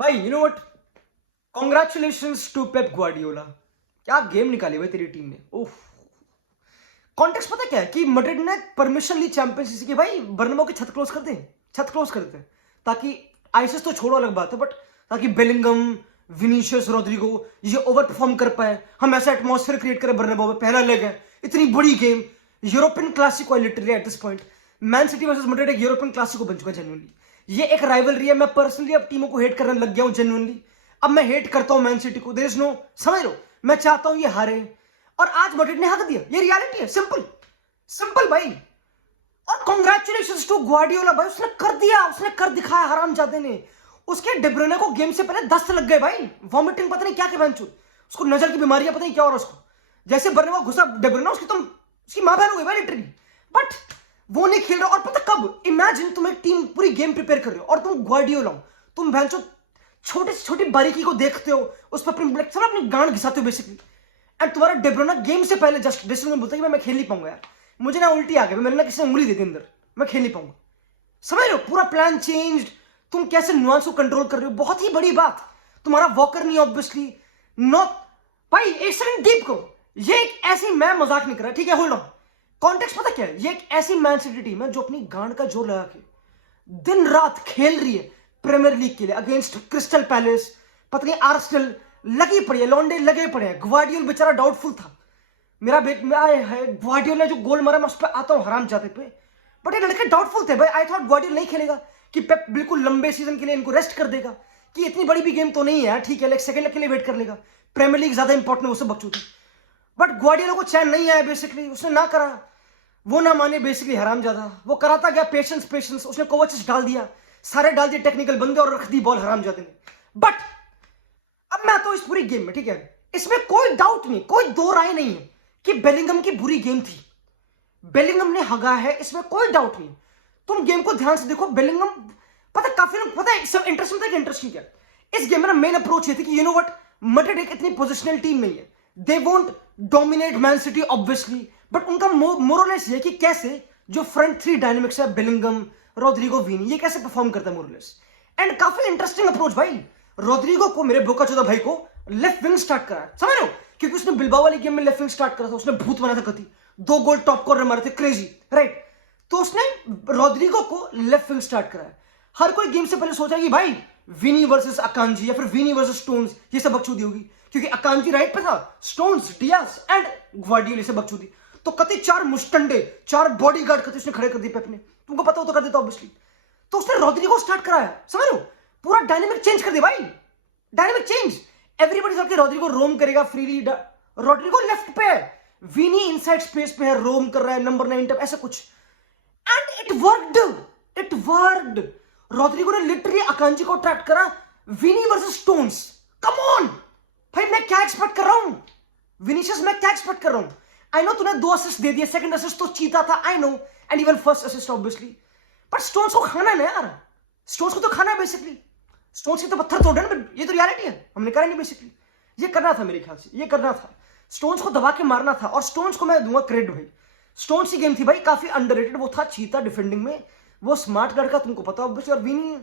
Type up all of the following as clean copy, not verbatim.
भाई you know what, congratulations to Pep Guardiola. क्या game निकाली भाई तेरी टीम ने। ओह, कॉन्टेक्स्ट पता क्या है कि मैड्रिड ने परमिशन ली चैंपियंस लीग की, भाई बर्नबाओ की छत क्लोज कर दें, छत क्लोज कर देते हैं ताकि आइसिस तो छोड़ो अलग बात है, बट ताकि बेलिंगम, विनीशियस, रोड्रिगो ये ओवर परफॉर्म कर पाए, हम ऐसा एटमॉस्फेयर क्रिएट करें बर्नबाओ में। पहला लेग है, इतनी बड़ी गेम, यूरोपियन क्लासिको है literally at this point. Man city versus Madrid एक यूरोपियन क्लासिको बन चुका है जेन्युइनली। ये एक राइवलरी है। मैं पर्सनली अब टीमों को हेट करने लग गया हूं जेन्युइनली। अब मैं हेट करता हूं मैन सिटी को। देयर इज नो, समझ लो, मैं चाहता हूं ये हारे, और आज मैड्रिड ने हक दिया। ये रियलिटी है, सिंपल सिंपल भाई। और कॉन्ग्रेचुलेशंस टू ग्वार्डियोला भाई, उसने कर दिया, उसने कर दिखाया हरामजादे ने। उसके डेब्रोने को गेम से पहले 10 लग गए भाई, वॉमिटिंग पता नहीं क्या के बहनचोद, उसको नजर की बीमारियां पता नहीं क्या हो रहा उसको। जैसे बर्नबाओ घुसा डेब्रोना, उसकी तुम उसकी मां बहन हो गई भाई लिटरली। बट वो नहीं खेल रहा। और पता कब, इमेजिन तुम एक टीम पूरी गेम प्रिपेयर कर रहे हो और तुम ग्वार्डियोला हो, तुम बहनचोद छोटे से छोटी बारीकी को देखते हो, उस पर अपनी गांड घिसाते हो बेसिकली। एंड तुम्हारा डेब्रोना गेम से पहले जस्ट डिसीजन में बोलता है कि मैं खेल नहीं पाऊंगा यार, मुझे ना उल्टी आ गई, मैंने ना किसी ने उंगली दे दी अंदर, मैं खेल नहीं पाऊंगा। समझ रहे हो, पूरा प्लान चेंज्ड। तुम कैसे नुआंस को कंट्रोल कर रहे हो, बहुत ही बड़ी बात। तुम्हारा वॉकर नहीं ऑब्वियसली, नॉट भाई। एक सेकंड डीप को, ये एक ऐसी, मैं मजाक नहीं कर रहा, ठीक है, होल्ड ऑन। कॉन्टेक्स्ट पता क्या है, ये एक ऐसी मैन सिटी टीम है जो अपनी गांड का जोर लगा के दिन रात खेल रही है प्रीमियर लीग के लिए अगेंस्ट क्रिस्टल पैलेस, पता नहीं आर्सेनल, लगी पड़ी है, लॉन्डे लगे पड़े हैं। ग्वार्डियोल बेचारा डाउटफुल था। मेरा ग्वार्डियोल ने जो गोल मारा, मैं उस पर आता हूं हराम जाते पे, बट ये लड़के डाउटफुल थे भाई। आई थॉट ग्वार्डियोल नहीं खेलेगा, कि पेप बिल्कुल लंबे सीजन के लिए इनको रेस्ट कर देगा, कि इतनी बड़ी भी गेम तो नहीं है, ठीक है, सेकंड लेग के लिए वेट कर लेगा, प्रीमियर लीग ज्यादा इंपॉर्टेंट है, वो सब बकचोदी। बट ग्वार्डियोला को चैन नहीं आया बेसिकली, उसने ना करा, वो ना माने बेसिकली हराम ज्यादा। वो कराता गया पेशेंस पेशेंस, उसने कोवाचिच डाल दिया, सारे डाल दिए टेक्निकल बंदे, और रख दी बॉल हराम जाते ने। बट अब मैं तो इस पूरी गेम में, ठीक है, इसमें कोई डाउट नहीं, कोई दो राय नहीं है कि बेलिंगम की बुरी गेम थी, बेलिंगम ने हगा है, इसमें कोई डाउट नहीं। तुम गेम को ध्यान से देखो, बेलिंगम, पता काफी लोग, पता है सब इंटरेस्टिंग था कि इंटरेस्टिंग क्या, इस गेम में ना मेन अप्रोच ये थी कि यू नो व्हाट, मैड्रिड एक इतनी पोजिशनल टीम नहीं है, they won't dominate man city obviously, but उनका मोरलेस ये कि कैसे जो फ्रंट थ्री डायनेमिक्स है, बेलिंगम, रोड्रिगो, विनी, ये कैसे परफॉर्म करता है मोरलेस। एंड काफी इंटरेस्टिंग अप्रोच भाई। रोड्रिगो को, मेरे बोका चौदह भाई को लेफ्ट विंग स्टार्ट करा, समझ रहे हो, क्योंकि उसने बिल्बाओ वाली गेम में लेफ्ट विंग स्टार्ट करा था, उसने भूत बना था कति, 2 गोल टॉप कॉर्नर मारे थे, क्रेजी राइट। तो उसने रोड्रिगो को लेफ्ट विंग स्टार्ट कराया। हर कोई गेम से पहले सोचा कि भाई विनी वर्सेस अकांजी या फिर विनी वर्सेस स्टोन्स, ये सब बकचोदी होगी, क्योंकि अकांजी राइट पे था, स्टोन्स, डियास एंड ग्वार्डियोला, ये सब बकचोदी। तो कति 4 मुस्टंडे, 4 बॉडीगार्ड कति उसने खड़े कर दिए पेप ने, तुमको पता हो तो कर देता ऑब्वियसली। तो उसने रोड्रिगो स्टार्ट कराया, समझ लो, पूरा डायनेमिक चेंज कर दिया भाई, डायनेमिक चेंज। एवरीबॉडी थॉट कि रोड्रिगो रोम करेगा फ्रीली, रोड्रिगो लेफ्ट पे है, विनी इनसाइड स्पेस पे है, रोम कर रहा है, नंबर 9 टप, ऐसा कुछ, and it worked, it worked. Rodrygo ने लिटरली अकांजी को अट्रैक्ट करा, Vini versus Stones, come on भाई, मैं क्या एक्सपेक्ट कर रहा हूं, विनीशियस, मैं क्या एक्सपेक्ट कर रहा हूं। आई नो तूने 2 असिस्ट दे दिए, सेकंड असिस्ट तो चीता था, I know, and even first assist obviously, but stones को खाना है ना यार, स्टोन्स को तो खाना है बेसिकली, स्टोन्स की तो पत्थर तोड़ है ना, ये तो रियलिटी है, हमने करा नहीं बेसिकली। ये करना था मेरे ख्याल से, ये करना था, स्टोन्स को दबा के मारना था। और स्टोन्स को मैं दूंगा क्रेडिट भाई, स्टोन्स की गेम थी भाई, काफी अंडररेटेड वो था, चीता डिफेंडिंग में, वो स्मार्ट लड़का, तुमको पता ऑब्वियसली। और विनी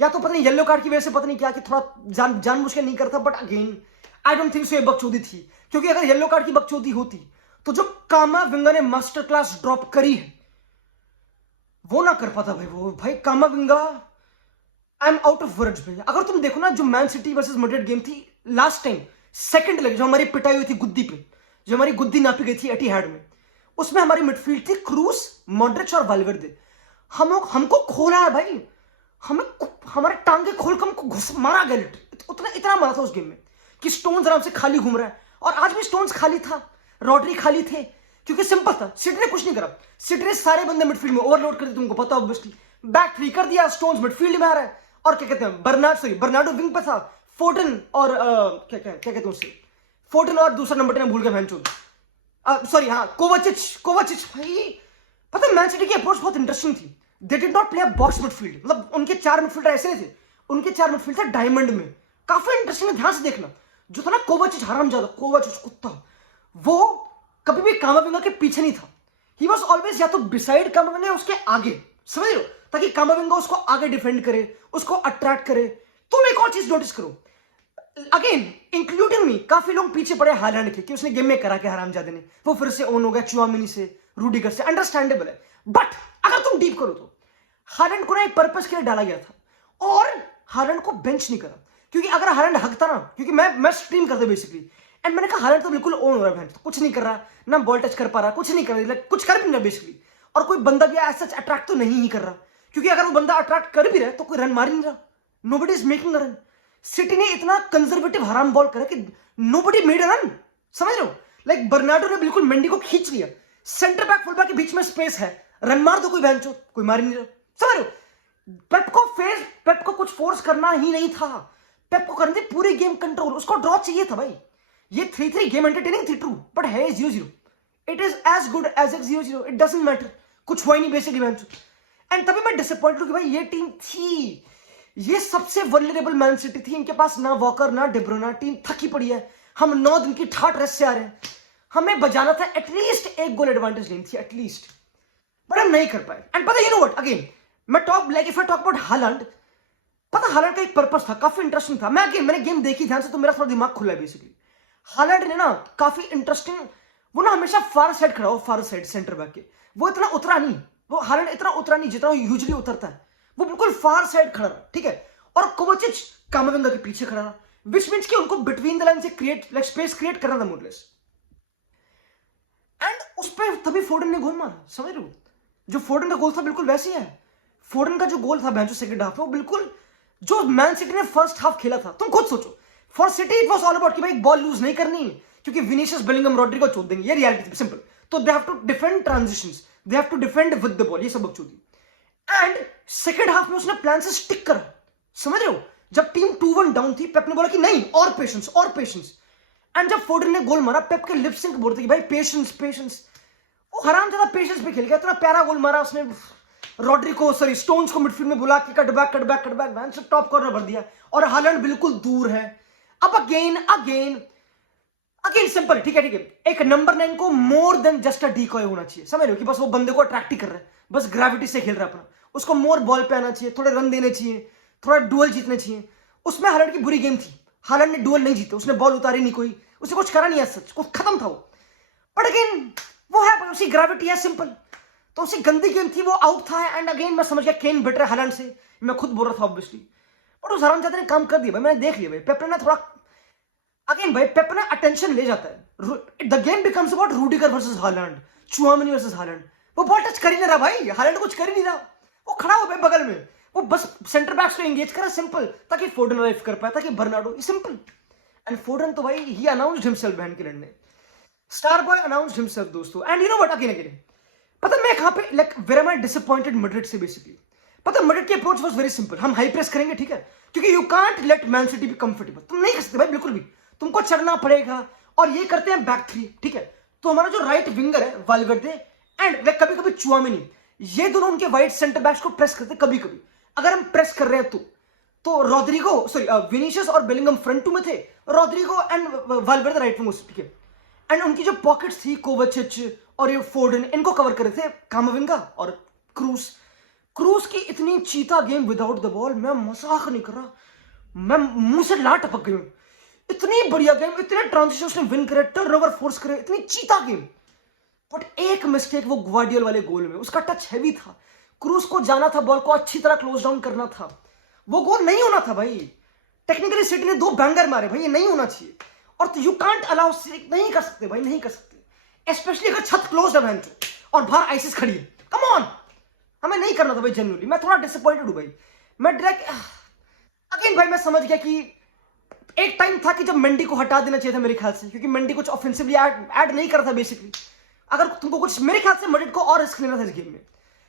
या तो पता नहीं येलो कार्ड की वजह से पता नहीं क्या, कि थोड़ा जानबूझ के नहीं करता, but again I don't think so ये बकचोदी थी, क्योंकि अगर येलो कार्ड की बकचोदी होती तो जो कामाविंगा ने मास्टर क्लास ड्रॉप करी है वो ना कर पाता भाई, वो भाई कामाविंगा, I am out of words भाई। अगर तुम देखो ना, जो man city versus Madrid game थी लास्ट टाइम, सेकंड लेग जो हमारी पिटाई हुई थी गुद्दी पे, जो हमारी गुद्दी नापी गई थी एटीहाड में, उसमें हमारी मिडफील्ड थी क्रूस, मॉड्रिच और वाल्वेर्दे। हमको खोला है भाई, हमें हमारे टांगे खोल कर हमको घुस मारा गया, उतना इतना मारा था उस गेम में कि स्टोन्स आराम से खाली घूम रहा है। और आज भी स्टोन्स खाली था, रॉड्री खाली थे, क्योंकि सिंपल था, सिटी ने कुछ नहीं करा, सिटी ने सारे बंदे मिडफील्ड में ओवरलोड कर दिए, तुमको पता ऑब्वियसली, बैक थ्री कर दिया, स्टोन्स मिडफील्ड में आ रहा है, और क्या कहते हैं, बर्नार्डो विंग पे था, फोर्टन और क्या कहते हैं उससे, फोर्टन और दूसरा नंबर 10 भूल गया भैंचोद, सॉरी हाँ, कोवाचिच भाई। पता है मैन सिटी की अप्रोच बहुत इंटरेस्टिंग थी, they did not play a box midfield, मतलब उनके 4 मिडफील्डर ऐसे नहीं थे, उनके 4 मिडफील्ड थे डायमंड में, काफी इंटरेस्टिंग है, ध्यान से देखना। जो था ना कोवाचिच, हरामजादा कोवाचिच कुत्ता, वो कभी भी कामाविंगा के पीछे नहीं था, ही वॉज ऑलवेज या तो बिसाइड कामाविंगा या उसके आगे, समझ लो, ताकि कामाविंगा उसको आगे डिफेंड करे, उसको अट्रैक्ट करे, तुम एक और चीज नोटिस करो, अगेन इंक्लूडिंग मी, काफी लोग पीछे पड़े हालैंड के कि उसने गेम में करा के हरामजादे ने, वो फिर से ओन हो गया चुआमिनी से, रूडिगर से, अंडरस्टैंडेबल है। बट अगर तुम डीप करो तो हालैंड को ना एक पर्पस के लिए डाला गया था और हालैंड को बेंच नहीं करा, क्योंकि अगर हालैंड हकता ना, क्योंकि मैं स्ट्रीम करता बेसिकली, एंड मैंने कहा हालैंड तो बिल्कुल ओन हो रहा है, कुछ नहीं कर रहा ना, बॉल टच कर पा रहा, कुछ नहीं कर रहा, कुछ कर भी नहीं रहा बेसिकली, और कोई बंदा भी ऐसा अट्रैक्ट तो नहीं ही कर रहा, क्योंकि अगर वो बंदा अट्रैक्ट कर भी रहा है तो कोई रन मार ही नहीं रहा, nobody is making a run. City ने इतना कंजर्वेटिव हराम बॉल करा कि नोबडी मेड अ रन, समझ रहे हो? लाइक बर्नार्डो ने बिल्कुल मेंडी को खींच लिया, सेंटर बैक फुल बैक के बीच में स्पेस है, रन मार दो, कोई बेंचो, कोई मार ही नहीं रहा, समझ रहे हो? पेप को कुछ फोर्स करना ही नहीं था, पेप को करने पूरी गेम कंट्रोल, उसको ड्रॉ चाहिए था भाई। ये 3-3 गेम एंटरटेनिंग थी ट्रू, बट है 0-0, it is as good as एक 0-0, इट डजंट मैटर, कुछ हुआ ही नहीं बेसिकली बेंचो। एंड तभी मैं डिसअपॉइंटेड कि भाई ये टीम थी, ये सबसे वल्नरेबल मैन सिटी थी, इनके पास ना वॉकर ना डिब्रोना, टीम थकी पड़ी है, हम 9 दिन की ठाट रेस्ट से आ रहे हैं, हमें बजाना था, एटलीस्ट एक गोल एडवांटेज लेनी थी एटलीस्ट, बट हम नहीं कर पाए। एंड पता यू नो व्हाट, अगेन मैं top like if I talk about Holland, पता हालैंड का एक पर्पस था, काफी इंटरेस्टिंग था। मैंने गेम देखी ध्यान से तो मेरा थोड़ा दिमाग खुला है बेसिकली। हालैंड ने ना काफी इंटरेस्टिंग, वो ना हमेशा फार साइड खड़ा हो, फार साइड सेंटर बैक के, वो इतना उतरा नहीं, वो हालैंड इतना उतरा नहीं जितना वो यूजुअली उतरता है, वो बिल्कुल फार साइड खड़ा रहा, ठीक है, और कोवाचिच कामाविंगा के पीछे खड़ा रहा, विच मींस कि उनको बिटवीन द लाइन से क्रिएट लाइक स्पेस क्रिएट करना था मोरलेस, एंड उस पर तभी फोर्डन ने गोल मारा, समझ रहे हो? जो फोर्डन का गोल था बिल्कुल वैसे ही है, फोर्डन का जो गोल था बेंचो सेकंड हाफ में, वो बिल्कुल जो मैन सिटी ने फर्स्ट हाफ खेला था। तुम खुद सोचो, for city it was all about कि भाई बॉल लूज नहीं करनी, क्योंकि विनीशियस बेलिंगम रॉड्रिगो चोट देंगे, ये रियलिटी सिंपल, तो they have to defend transitions, they have to defend with the ball, ये सब बकचोदी। एंड सेकंड हाफ में उसने प्लान से स्टिक करा, समझ रहे हो? जब टीम 2-1 डाउन थी, पेप ने बोला कि नहीं और पेशेंस और पेशेंस, एंड जब फोर्डन ने गोल मारा, पेप के लिप सिंक बोल रहे थे कि भाई पेशेंस पेशेंस, वो हराम ज्यादा पेशेंस पे खेल गया, इतना प्यारा गोल मारा उसने, रॉड्रिगो सॉरी स्टोन्स को मिडफील्ड में बुला के कट बैक वैन से टॉप कॉर्नर भर दिया, और हालैंड बिल्कुल दूर है। अब अगेन सिंपल, ठीक है, एक नंबर 9 को मोर देन जस्ट अ डीकॉय होना चाहिए, समझ रहे हो? कि बस वो बंदे को अट्रैक्ट ही कर रहा है, बस ग्रेविटी से खेल रहा है अपना, उसको मोर बॉल पे आना चाहिए, थोड़े रन देने चाहिए, थोड़ा डुअल जीतने चाहिए। उसमें हालैंड की बुरी गेम थी, हालैंड ने डुअल नहीं जीते, उसने बॉल उतारी नहीं, कोई उसने कुछ करा नहीं, सच कुछ खत्म था वो, बट अगेन वो है उसी ग्रेविटी है, सिंपल, तो उसी गंदी गेम थी, वो आउट था। एंड अगेन मैं समझ गया केन बेटर है हालैंड से, मैं खुद बोल रहा था ऑब्वियसली, बट उस हरामजादे ने काम कर दिया भाई, मैंने देख लिया भाई, पेप ने थोड़ा अगेन भाई, पेप ने अटेंशन ले जाता है, the game becomes about Rudiger versus Haaland, Tchouameni versus Haaland, वो बॉल टच कर ही नहीं रहा भाई, हालैंड कुछ कर ही नहीं रहा, वो खड़ा हुआ भाई बगल में, वो बस सेंटर बैक्स को एंगेज करा, सिंपल, ताकि फोर्डन अराइव कर पाए, ताकि बर्नार्डो, सिंपल। एंड फोर्डन तो भाई ही अनाउंस्ड हिमसेल्फ बहन के लड़ने, स्टार बॉय अनाउंस्ड हिमसेल्फ दोस्तों। And you know what, again पता मैं कहां पे like where am I disappointed Madrid से बेसिकली, पता मैड्रिड की अप्रोच वाज वेरी सिंपल, हम हाई प्रेस करेंगे, ठीक है, क्योंकि you can't let Man City be comfortable, तुम नहीं कर सकते भाई बिल्कुल भी, तुमको चढ़ना पड़ेगा, और ये करते हैं बैक 3, ठीक है, तो हमारा जो राइट विंगर है वाल्वेर्डे एंड कभी कभी चुआमिनी, ये दोनों उनके वाइट सेंटर बैक्स को प्रेस करते कभी कभी, अगर हम प्रेस कर रहे हैं तो रॉड्रिगो सॉरी विनीशियस और बेलिंगम फ्रंट 2 में थे, रॉड्रिगो एंड वाल्वेर्डे राइट विंग, ठीक है, एंड उनकी जो पॉकेट्स थी कोवाचिच और ये फोर्डन, इनको कवर कर रहे थे कामाविंगा और क्रूस की इतनी चीता गेम विदाउट द बॉल, मैं मजाक नहीं कर रहा, मैं मुंह से लाट टपक गई हूं, इतनी बढ़िया गेम, इतने ट्रांजिशन उसने विन करे, टर्नओवर फोर्स करे, इतनी चीता गेम, बट एक मिस्टेक वो ग्वार्डियोल वाले गोल में, उसका टच हैवी था, क्रूस को जाना था, बॉल को अच्छी तरह क्लोज डाउन करना था, वो गोल नहीं होना था भाई, टेक्निकली सिटी ने 2 बैंगर मारे भाई, ये नहीं होना चाहिए, और यू कांट अलाउ, नहीं कर सकते भाई, नहीं कर सकते, स्पेशली अगर छत क्लोज है बहन और बाहर आइसिस खड़ी है, कम ऑन, हमें नहीं करना था भाई, जेन्युइनली मैं थोड़ा डिसअपॉइंटेड हूं भाई, मैं डायरेक्ट अगेन भाई मैं समझ गया कि एक टाइम था कि जब मेंडी को हटा देना चाहिए था मेरे ख्याल से, क्योंकि मेंडी कुछ ऑफेंसिवली ऐड नहीं कर रहा था बेसिकली, अगर तुमको कुछ, मेरे ख्याल से मैड्रिड को और रिस्क लेना था इस गेम में,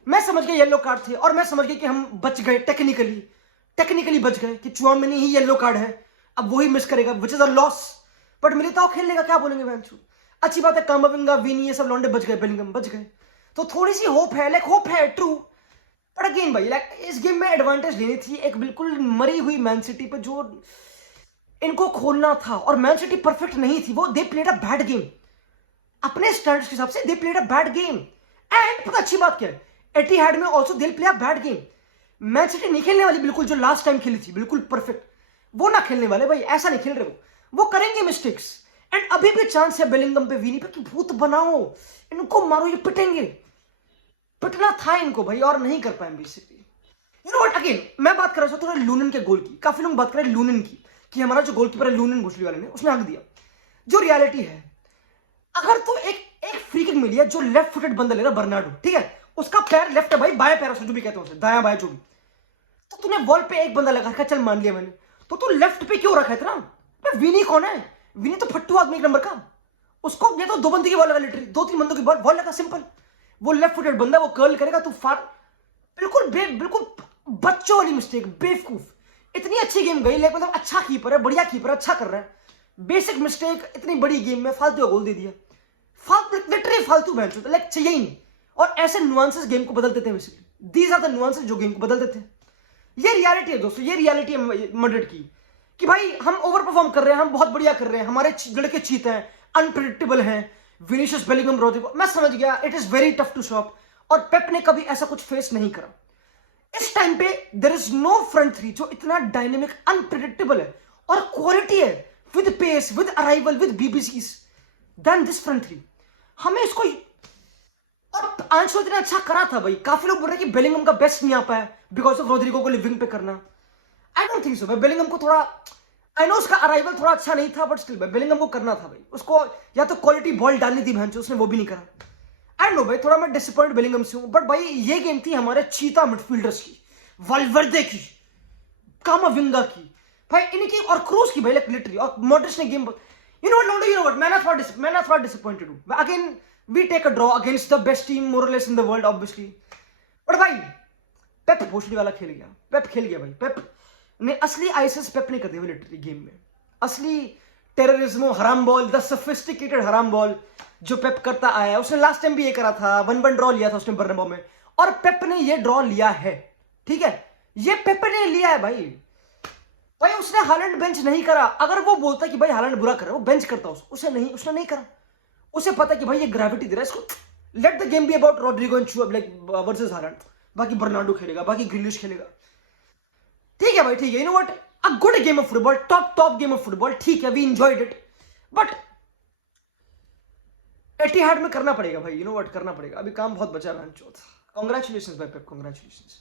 मैं समझ गया येलो कार्ड थे, और मैं समझ गया कि हम बच गए, टेक्निकली बच गए कि चुआमिनी ही येलो कार्ड है, अब वही मिस करेगा, which is a loss, but मिलिताओ खेलने का क्या बोलेंगे बेंचू, अच्छी बात है, कामाविंगा विनी ये सब लौंडे बच गए, बेलिंगम बच गए, तो थोड़ी सी होप है, लाइक होप है ट्रू, बट अगेन भाई लाइक इस गेम में एडवांटेज लेनी थी, एक बिल्कुल मरी हुई मैन सिटी पे जो इनको खोलना था, और मैन सिटी परफेक्ट नहीं थी, वो they played a bad game, अपने स्टैंडर्ड्स के हिसाब से they played a bad game, and पता अच्छी बात क्या है, एटीहाड में also they play a bad game, man city नहीं खेलने वाली बिल्कुल जो लास्ट टाइम खेली थी बिल्कुल परफेक्ट, वो ना खेलने वाले भाई, ऐसा नहीं खेल रहे वो करेंगे मिस्टेक्स। एंड अभी भी चांस है बेलिंगम पे, विनी पे कि भूत बनाओ, इनको मारो, ये पिटेंगे। पिटना था इनको भाई और नहीं कर पाए basically. You know what, again मैं बात कर रहा था थोड़ा लूनन के गोल की। काफी लोग बात कर रहे हैं लूनन की कि हमारा जो गोलकीपर है लूनन घुसली वाले ने, उसने हक दिया। जो रियलिटी है, अगर तो एक फ्री किक मिली है जो लेफ्ट फुटेड बंदा ले रहा बर्नार्डो, ठीक है, उसका पैर लेफ्ट है भाई, बाएं पैर जो भी कहते हैं उसे, दायां बाएं जो भी, तो तूने बॉल पे एक बंदा लगा रखा, चल मान लिया मैंने, तो तू लेफ्ट पे क्यों रखा है इतना? विनी कौन है? विनी तो फट्टू आदमी एक नंबर का, उसको ये तो 2 बंदे की बॉल लगा, लिटरली 2-3 बंदों की बॉल लगा, सिंपल। वो लेफ्ट फुटेड बंदा, वो कर्ल करेगा, तू फार, बिल्कुल बच्चों वाली मिस्टेक, बेवकूफ। इतनी अच्छी गेम गई, लेकिन मतलब अच्छा कीपर है, बढ़िया कीपर है, अच्छा कर रहा है, बेसिक मिस्टेक इतनी बड़ी गेम में फालतू का गोल दे दिया। लिटरली फालतू मैच होता, लाइक चाहिए ही नहीं। और ऐसे नुआंसेस गेम को बदल देते हैं basically, these are the nuances जो गेम को बदल देते हैं। ये रियलिटी है दोस्तों, ये रियलिटी है मैड्रिड की, कि भाई हम ओवर परफॉर्म कर रहे हैं, हम बहुत बढ़िया कर रहे हैं, हमारे लड़के चीत हैं, अनप्रिडिक्टेबल हैं, विनीशियस, बेलिंगम, रोड्रिगो, मैं समझ गया it is very tough to stop. और पेप ने कभी ऐसा कुछ फेस नहीं करा। इस टाइम पे there is no front three जो इतना डायनेमिक, अनप्रिडिक्टेबल है और क्वालिटी है, with pace, with arrival, with BBCs, then this front three. हमें इसको, और आंसू इतना अच्छा करा था भाई। काफी लोग बोल रहे हैं कि बेलिंगम का बेस्ट नहीं आ पाया बिकॉज ऑफ रोड्रिगो को लिविंग पे करना। आई डोंट थिंक सो भाई, बेलिंगम को थोड़ा, आई नो उसका अराइवल थोड़ा अच्छा नहीं था, बट स्टिल भाई बेलिंगम को करना था भाई, उसको या तो क्वालिटी बॉल डालनी थी भैंचो, उसने वो भी नहीं करा। आई नो भाई, थोड़ा मैं डिसअपॉइंट बेलिंगम से हूं, बट भाई ये गेम थी हमारे चीता मिडफील्डर्स की, वाल्वर्दे की, कामाविंगा की, भाई इनकी और क्रूज की भाई, लिटरली। और मॉड्रिच ने गेम, यू नो व्हाट, मैं ना थोड़ा डिसअपॉइंटेड हूं। Again we take a draw against the best team more और less in the world obviously, but भाई पेप भोसड़ी वाला खेल गया, पेप खेल गया भाई। पेप ने असली आईएसएस पेप नहीं कर दिया लिटरली गेम में, असली टेररिज्म, हराम बॉल, द सोफिस्टिकेटेड हराम बॉल जो पेप करता आया है। उसने लास्ट टाइम भी ये करा था, 1-1 ड्रॉ लिया था उसने बर्नबाउ में, और पेप ने ये ड्रॉ लिया है, ठीक है, ये पेप ने लिया है भाई। भाई उसने हालैंड बेंच नहीं करा। अगर वो बोलता कि भाई हालैंड बुरा कर रहा है, वो बेंच करता उसने नहीं करा। उसे पता कि भाई ये ग्रेविटी दे रहा है इसको, let the game be about Rodrygo and चुआ लाइक वर्सेस हालैंड, बाकी बर्नार्डो खेलेगा, बाकी ग्रिलिश खेलेगा, ठीक है भाई, ठीक है। You know what, a good game of football, top game of football, ठीक है, we enjoyed it, but Etihad में करना पड़ेगा भाई, यू नो व्हाट, करना पड़ेगा, अभी काम बहुत बचा है। कांग्रेचुलेशंस भाई पेप, कांग्रेचुलेशंस।